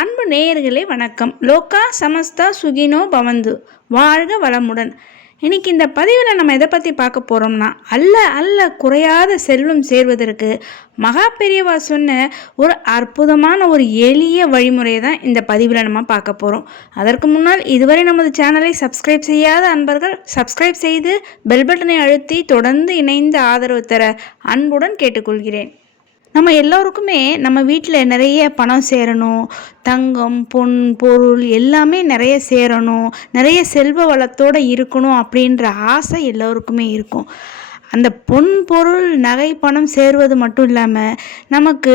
அன்பு நேயர்களே வணக்கம். லோகா சமஸ்தா சுகினோ பவந்து. வாழ்க வளமுடன். இன்னைக்கு இந்த பதிவில் நம்ம எதை பற்றி பார்க்க போகிறோம்னா அல்ல அல்ல குறையாத செல்வம் சேர்வதற்கு மகா பெரியவா சொன்ன ஒரு அற்புதமான ஒரு எளிய வழிமுறையை தான் இந்த பதிவில் நம்ம பார்க்க போகிறோம் அதற்கு முன்னால் இதுவரை நமது சேனலை சப்ஸ்கிரைப் செய்யாத அன்பர்கள் சப்ஸ்கிரைப் செய்து பெல் பட்டனை அழுத்தி தொடர்ந்து இணைந்து ஆதரவு தர அன்புடன் கேட்டுக்கொள்கிறேன். நம்ம எல்லோருக்குமே நம்ம வீட்டில் நிறைய பணம் சேரணும் தங்கம் பொன் பொருள் எல்லாமே நிறைய சேரணும் நிறைய செல்வ வளத்தோடு இருக்கணும் அப்படின்ற ஆசை எல்லோருக்குமே இருக்கும். அந்த பொன் பொருள் நகை பணம் சேருவது மட்டும் இல்லாமல் நமக்கு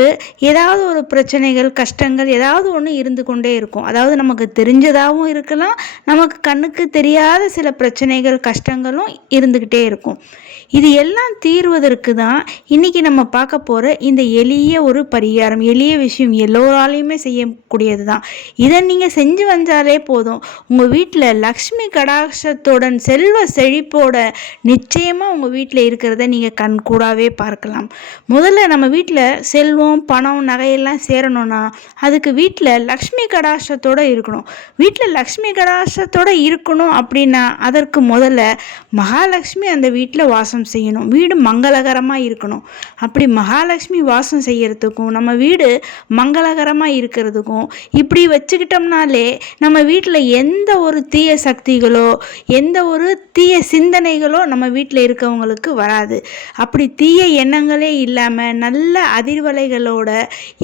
ஏதாவது ஒரு பிரச்சனைகள் கஷ்டங்கள் ஏதாவது ஒன்று இருந்து கொண்டே இருக்கும். அதாவது நமக்கு தெரிஞ்சதாகவும் இருக்கலாம் நமக்கு கண்ணுக்கு தெரியாத சில பிரச்சனைகள் கஷ்டங்களும் இருந்துக்கிட்டே இருக்கும். இது எல்லாம் தீர்வதற்கு தான் இன்றைக்கி நம்ம பார்க்க போகிற இந்த எளிய ஒரு பரிகாரம் எளிய விஷயம் எல்லோராலையுமே செய்யக்கூடியது தான். இதை நீங்கள் செஞ்சு வந்தாலே போதும். உங்கள் வீட்டில் லக்ஷ்மி கடாட்சத்துடன் செல்வ செழிப்போட நிச்சயமாக உங்கள் வீட்டில் இருக்கிறத நீங்கள் கண் கூடாவே பார்க்கலாம். முதல்ல நம்ம வீட்டில் செல்வம் பணம் நகையெல்லாம் சேரணும்னா அதுக்கு வீட்டில் லக்ஷ்மி கடாசத்தோடு இருக்கணும். வீட்டில் லக்ஷ்மி கடாசத்தோடு இருக்கணும் அப்படின்னா அதற்கு முதல்ல மகாலட்சுமி அந்த வீட்டில் வாசம் செய்யணும். வீடு மங்களகரமாக இருக்கணும். அப்படி மகாலட்சுமி வாசம் செய்கிறதுக்கும் நம்ம வீடு மங்களகரமாக இருக்கிறதுக்கும் இப்படி வச்சுக்கிட்டோம்னாலே நம்ம வீட்டில் எந்த ஒரு தீய சக்திகளோ எந்த ஒரு தீய சிந்தனைகளோ நம்ம வீட்டில் இருக்கவங்களுக்கு வராது. அப்படி தீய எண்ணங்களே இல்லாமல் நல்ல அதிர்வலைகளோட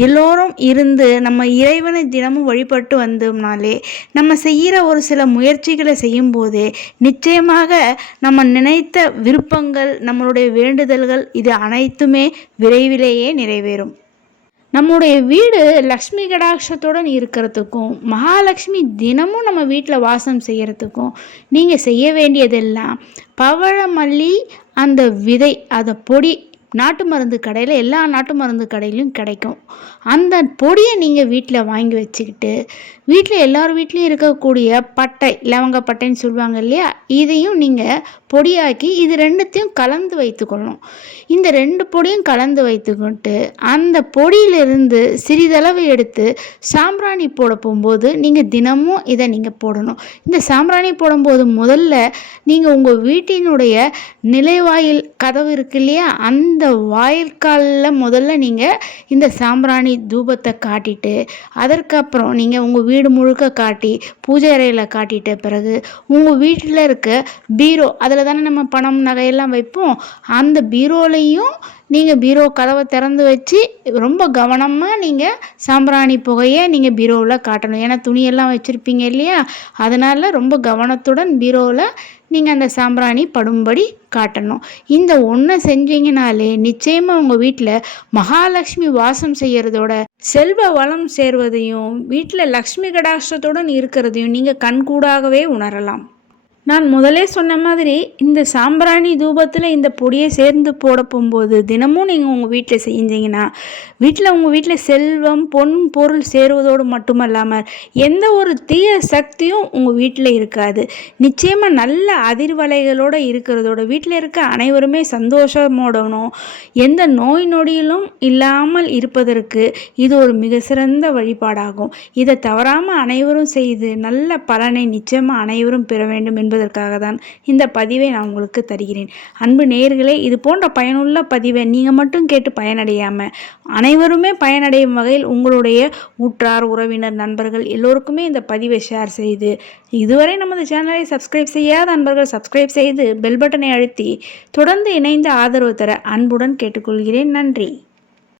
எல்லோரும் இருந்து நம்ம இறைவனை தினமும் வழிபட்டு வந்தோம்னாலே நம்ம செய்கிற ஒரு சில முயற்சிகளை செய்யும் போதே நிச்சயமாக நம்ம நினைத்த விருப்பங்கள் நம்மளுடைய வேண்டுதல்கள் இது அனைத்துமே விரைவிலேயே நிறைவேறும். நம்முடைய வீடு லக்ஷ்மி கடாட்சத்துடன் இருக்கிறதுக்கும் மகாலட்சுமி தினமும் நம்ம வீட்டில் வாசம் செய்கிறதுக்கும் நீங்கள் செய்ய வேண்டியதெல்லாம் பவழமல்லி அந்த விதை அதை பொடி நாட்டு மருந்து கடையில் எல்லா நாட்டு மருந்து கடையிலையும் கிடைக்கும். அந்த பொடியை நீங்கள் வீட்டில் வாங்கி வச்சுக்கிட்டு வீட்டில் எல்லார் வீட்லேயும் இருக்கக்கூடிய பட்டை லவங்க பட்டைன்னு சொல்லுவாங்க இல்லையா? இதையும் நீங்கள் பொடியாக்கி இது ரெண்டுத்தையும் கலந்து வைத்துக்கொள்ளணும். இந்த ரெண்டு பொடியும் கலந்து வைத்துக்கிட்டு அந்த பொடியிலிருந்து சிறிதளவு எடுத்து சாம்பிராணி போட போகும்போது நீங்கள் தினமும் இதை நீங்கள் போடணும். இந்த சாம்பிராணி போடும்போது முதல்ல நீங்கள் உங்கள் வீட்டினுடைய நிலைவாயில் கதவு இருக்கு இல்லையா? அந்த இந்த வாயிற்காலில் முதல்ல நீங்கள் இந்த சாம்பிராணி தூபத்தை காட்டிட்டு அதற்கப்புறம் நீங்கள் உங்கள் வீடு முழுக்க காட்டி பூஜை அறையில் காட்டிட்ட பிறகு உங்கள் வீட்டில் இருக்க பீரோ அதில் தானே நம்ம பணம் நகையெல்லாம் வைப்போம். அந்த பீரோலையும் நீங்கள் பீரோ கதவை திறந்து வச்சு ரொம்ப கவனமாக நீங்கள் சாம்பிராணி புகையை நீங்கள் பீரோவில் காட்டணும். ஏன்னா துணியெல்லாம் வச்சுருப்பீங்க இல்லையா? அதனால் ரொம்ப கவனத்துடன் பீரோவில் நீங்கள் அந்த சாம்பிராணி படும்படி காட்டணும். இந்த ஒன்றை செஞ்சீங்கனாலே நிச்சயமாக உங்கள் வீட்டில் மகாலட்சுமி வாசம் செய்கிறதோட செல்வ வளம் சேர்வதையும் வீட்டில் லக்ஷ்மி கடாஷ்டத்துடன் இருக்கிறதையும் நீங்கள் கண்கூடாகவே உணரலாம். நான் முதலே சொன்ன மாதிரி இந்த சாம்பிராணி தூபத்தில் இந்த பொடியை சேர்ந்து போட போகும்போது தினமும் நீங்கள் உங்கள் வீட்டில் செஞ்சீங்கன்னா வீட்டில் உங்கள் வீட்டில் செல்வம் பொன் பொருள் சேருவதோடு மட்டுமல்லாமல் எந்த ஒரு தீய சக்தியும் உங்கள் வீட்டில் இருக்காது. நிச்சயமாக நல்ல அதிர்வலைகளோடு இருக்கிறதோட வீட்டில் இருக்க அனைவருமே சந்தோஷமோடணும். எந்த நோய் நொடியிலும் இல்லாமல் இருப்பதற்கு இது ஒரு மிக சிறந்த வழிபாடாகும். இதை தவறாமல் அனைவரும் செய்து நல்ல பலனை நிச்சயமாக அனைவரும் பெற வேண்டும் என்று என்பதற்காக தான் இந்த பதிவை நான் உங்களுக்கு தருகிறேன். அன்பு நேர்களே இது போன்ற பயனுள்ள பதிவை நீங்கள் மட்டும் கேட்டு பயனடையாமல் அனைவருமே பயனடையும் வகையில் உங்களுடைய உற்றார் உறவினர் நண்பர்கள் எல்லோருக்குமே இந்த பதிவை ஷேர் செய்து இதுவரை நமது சேனலை சப்ஸ்கிரைப் செய்யாத நண்பர்கள் சப்ஸ்கிரைப் செய்து பெல் பட்டனை அழுத்தி தொடர்ந்து இணைந்து ஆதரவு தர அன்புடன் கேட்டுக்கொள்கிறேன். நன்றி.